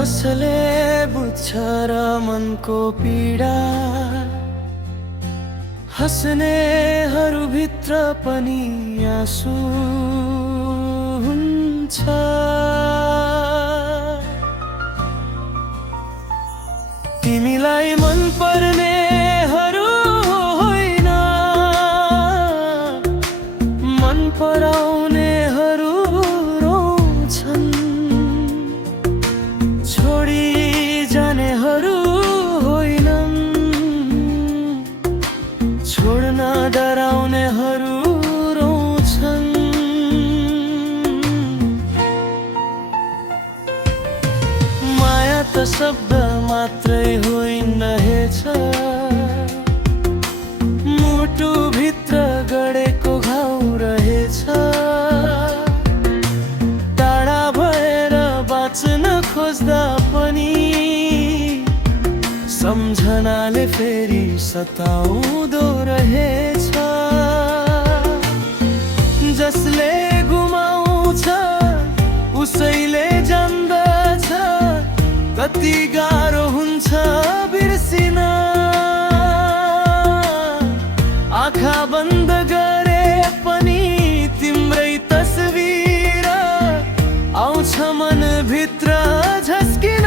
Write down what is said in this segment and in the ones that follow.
कसले बुझ्छ र मनको पीडा, हस्नेहरूभित्र पनि आँसु हुन्छ। तिमीलाई मन पर्नेहरू होइन, मन पराउनेहरू रोउँछन्। छोडी जानेहरू होइनन्, छोड्न डराउनेहरू रोउँछन्। माया त शब्द मात्रै होइन रहेछ, मुटुभित्र गडेको घाउ रहेछ। टाढा भएर बाँच्न खोज्दा पनि सम्झनाले फेरि सताउँदो रहेछ। जसले गुमाउँछ उसैले जान्दछ कति गाह्रो हुन्छ बिर्सिन। आँखा बन्द गरे पनि तिम्रै तस्बिर आउँछ मनभित्र झस्किन।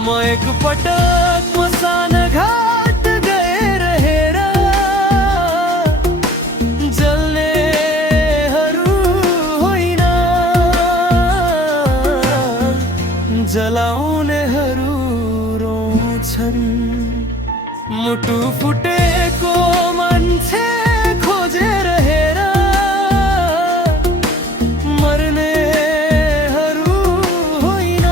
म एकपटक मसान घाट गएर हेर, जल्नेहरू होइन जलाउनेहरू रोउँछन्। मुटु फुटेको मान्छे खोजेर हेर, मर्नेहरू होइन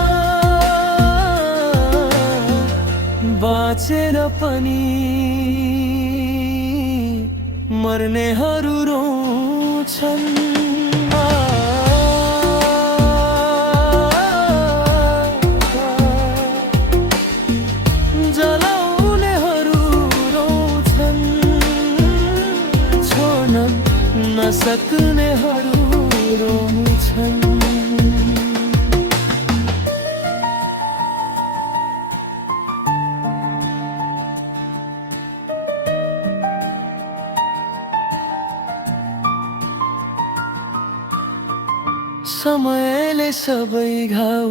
बाँचेर पनि मर्नेहरू रोउँछन्। जलाउनेहरू रोउँछन्, छोड्न नसक्नेहरू रोउँछन्। समयले सबै घाउ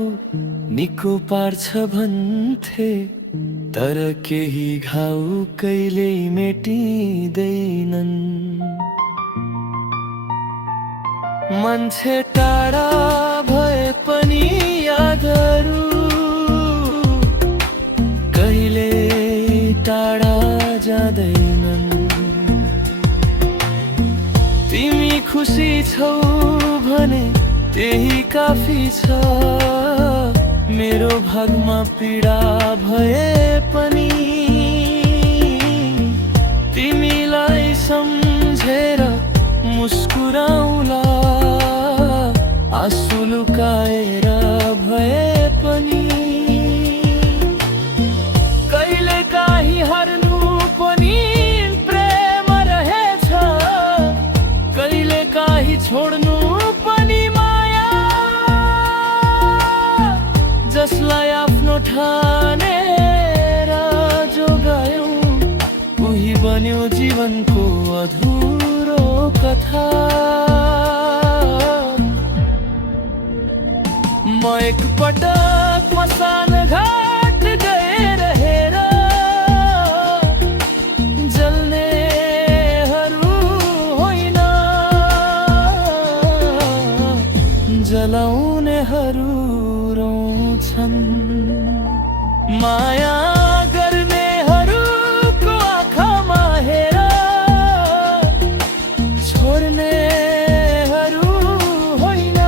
निको पार्छ भन्थे, तर केही घाउ कहिल्यै मेटिँदैनन्। मान्छे टाढा भए पनि यादहरू कहिल्यै टाढा जाँदैनन्। तिमी खुसी छौ भने त्यही काफी छ, मेरो भागमा पीडा भए पनि तिमीलाई सम्झेर मुस्कुराउला। आँसु लुकाएर भए पनि कहिले काहीँ हार्नु पनि प्रेम रहेछ, कहिले काहीँ छोड्नु पनि माया। जसलाई आफ्नो ठानेर जोगायौ उही बन्यो जीवनको अधुरो कथा। म एकपटक मसान घाट गएर हेर, जल्नेहरू होइन जलाउनेहरू रोउँछन्। माया गर्नेहरूको आँखामा हेर, छोड्नेहरू होइन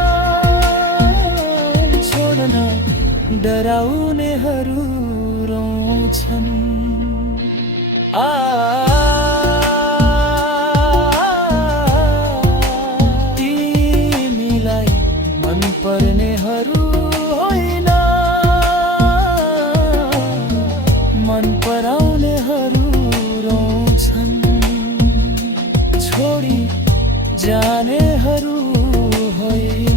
छोड्न डराउनेहरू रोउँछन्। तिमीलाई मन पर्नेहरू होइन, मन पराउनेहरू रोउँछन्। छोडी जानेहरू होइन।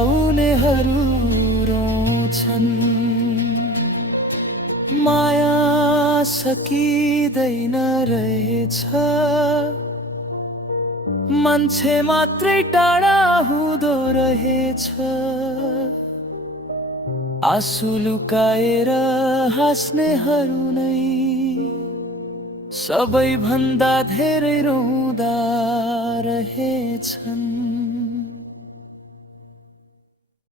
उनीहरू रोन्छन्। माया सकिँदैन रहेछ, मान्छे मात्रै टाढा हुँदो रहेछ। आँसु लुकाएर हाँस्नेहरू नै सबैभन्दा धेरै रुँदा रहेछन्।